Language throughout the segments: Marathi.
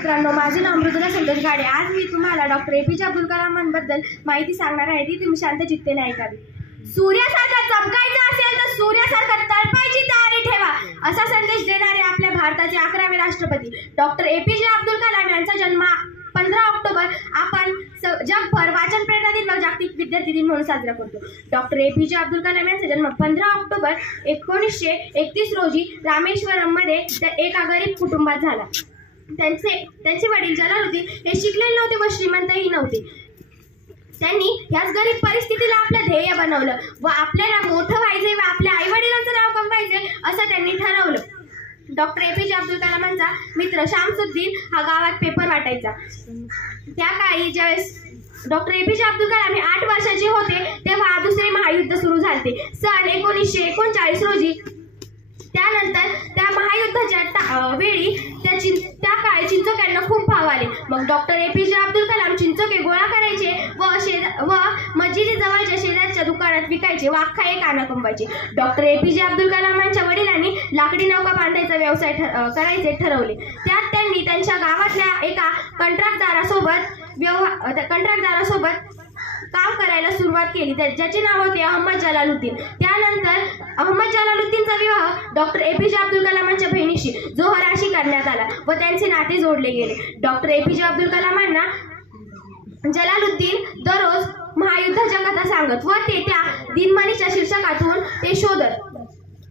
मित्रांनो, माझे नाव मृदुला संतोष गाडे। आज मी तुम्हाला डॉक्टर एपीजे अब्दुल कलामांबद्दल माहिती सांगणार आहे, ती तुम्ही शांत चित्तेने ऐकावी। सूर्यासारखा चमकायचं असेल तर सूर्यासारखा तळपायची तयारी ठेवा, असा संदेश देणारे आपल्या भारताचे 11वे राष्ट्रपती डॉक्टर एपीजे अब्दुल कलाम यांचा जन्म 15 ऑक्टोबर आपण जगभर वाचन प्रेरणा दिन व जागतिक विद्यार्थी दिन म्हणून साजरा करतो। डॉक्टर एपीजे अब्दुल कलाम यांचा जन्म 15 ऑक्टोबर 1931 रोजी रामेश्वरम मध्ये एका गरीब कुटुंबात झाला। त्यांचे वडील जलालुद्दीन हे शिकलेले नव्हते व श्रीमंतही नव्हते। त्यांनी याच गरीब परिस्थितीला आपलं ध्येय बनवलं व आपल्याला मोठं व्हायचंय व आपल्या आई वडिलांचं नाव कमवायचंय असं त्यांनी ठरवलं। डॉक्टर एपीजे अब्दुल कलामांचा मित्र शामसुद्दीन हा गावात पेपर वाटायचा। त्या काळी ज्यावेळेस डॉक्टर एपीजे अब्दुल कलाम हे 8 वर्षाचे होते तेव्हा दुसरे महायुद्ध सुरू झाले सन 1939 रोजी। त्यानंतर त्या महायुद्धाच्या वेळी त्या काळी चिंचोक्यांना खूप भाव आले। मग डॉक्टर एपीजे अब्दुल कलाम चिंचोके गोळा करायचे व मस्जिदी जवळच्या शेजारच्या दुकानात विकायचे व अख्खा एक आणा कमवायचे। डॉक्टर एपीजे अब्दुल कलामांच्या वडिलांनी लाकडी नौका बांधायचा व्यवसाय करायचे ठरवले। त्यात त्यांनी त्यांच्या गावातल्या एका कंत्राटदारासोबत काम करायला सुरुवात केली, ज्याचे नाव होते अहमद जलालुद्दीन। त्यानंतर अहमद जलालुद्दीनचा विवाह डॉक्टर एपीजे अब्दुल कलामांच्या बहिणीशी जोहराशी करण्यात आला व त्यांचे नाते जोडले गेले। डॉक्टर एपीजे अब्दुल कलामांना जलालुद्दीन दररोज महायुद्धाच्या कथा सांगत व ते त्या दिनमणीच्या शीर्षकातून ते शोधत।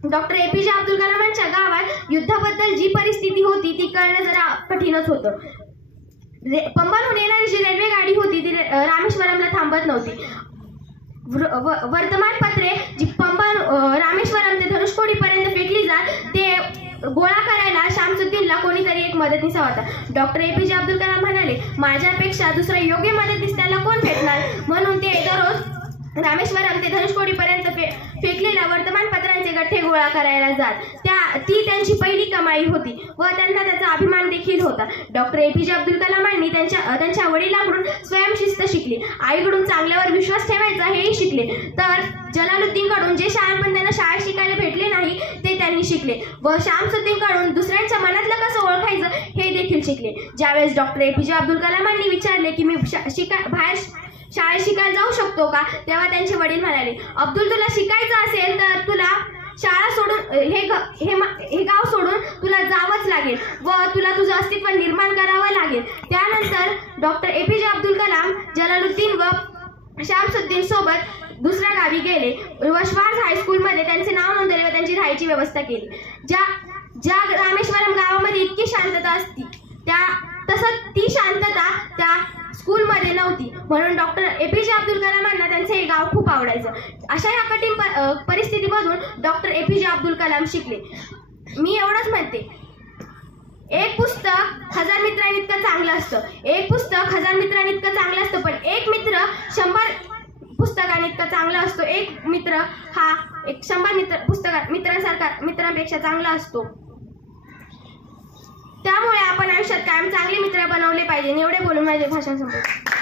डॉक्टर एपीजे अब्दुल कलामांच्या गावात युद्धाबद्दल जी परिस्थिती होती ती कळणं जरा कठीणच होतं। पंबाहून येणारी जी रेल्वे गाडी होती ती रामेश्वरमला थांबत नव्हती। वर्तमानपत्रे जी रामेश्वरम ते धनुष्कोडीपर्यंत फेकली जात ते गोळा करायला शामसुद्दीनला कोणीतरी एक मदतनीस होता। डॉक्टर एपीजे अब्दुल कलाम म्हणाले, माझ्यापेक्षा दुसरा योग्य मदतनीस त्याला कोण भेटणार, म्हणून ते दररोज रामेश्वरम ते धनुष्कोडीपर्यंत फेकलेल्या वर्तमानपत्रांचे गठ्ठे गोळा करायला जात। ती त्यांची पहिली कमाई होती व त्यांना त्याचा अभिमान देखील होता। डॉक्टर एपीजे अब्दुल कलामांनी त्यांच्या वडिलांकडून स्वयंशिस्त शिकली, आईकडून चांगल्यावर विश्वास ठेवायचा हेही शिकले, तर जलालुद्दीनकडून जे शहाणपण त्यांना शाळेत शिकायला भेटले नाही ते त्यांनी शिकले व शामसुद्दीनकडून दुसऱ्यांच्या मनातलं कसं ओळखायचं हे देखील शिकले। ज्यावेळेस डॉक्टर एपीजे अब्दुल कलामांनी विचारले की मी बाहेर शाळेत शिकायला जाऊ शकतो का, तेव्हा त्यांचे वडील म्हणाले, अब्दुल तुला शिकायचं असेल तर तुला शाळा सोडून हे गाव सोडून तुला जावंच लागेल व तुला तुझं अस्तित्व निर्माण करावं लागेल। त्यानंतर डॉक्टर एपीजे अब्दुल कलाम जलालुद्दीन व शामसुद्दीन सोबत दुसऱ्या गावी गेले व श्वार्ज हायस्कूलमध्ये त्यांचे नाव नोंदवले व त्यांची राहायची व्यवस्था केली। ज्या रामेश्वरम गावामध्ये इतकी शांतता असती तसंच ती शांतता त्या स्कूलमध्ये नव्हती, म्हणून डॉक्टर एपीजे अब्दुल कलामांना त्यांचे हे गाव खूप आवडायचं। अशा या कठीण परिस्थितीमधून डॉक्टर एपीजे अब्दुल कलाम शिकले। मी एवढंच म्हणते, एक पुस्तक 1000 मित्रांइतकं चांगलं असतं, एक पुस्तक 1000 मित्रांइतकं चांगलं असतं, पण एक मित्र 100 पुस्तकांइतकं चांगला असतो। एक मित्र हा 100 मित्रांपेक्षा चांगला असतो। त्यामुळे आपण आयुष्यात कायम चांगले मित्र बनवले पाहिजे। एवढे बोलून माझे भाषण संपवते।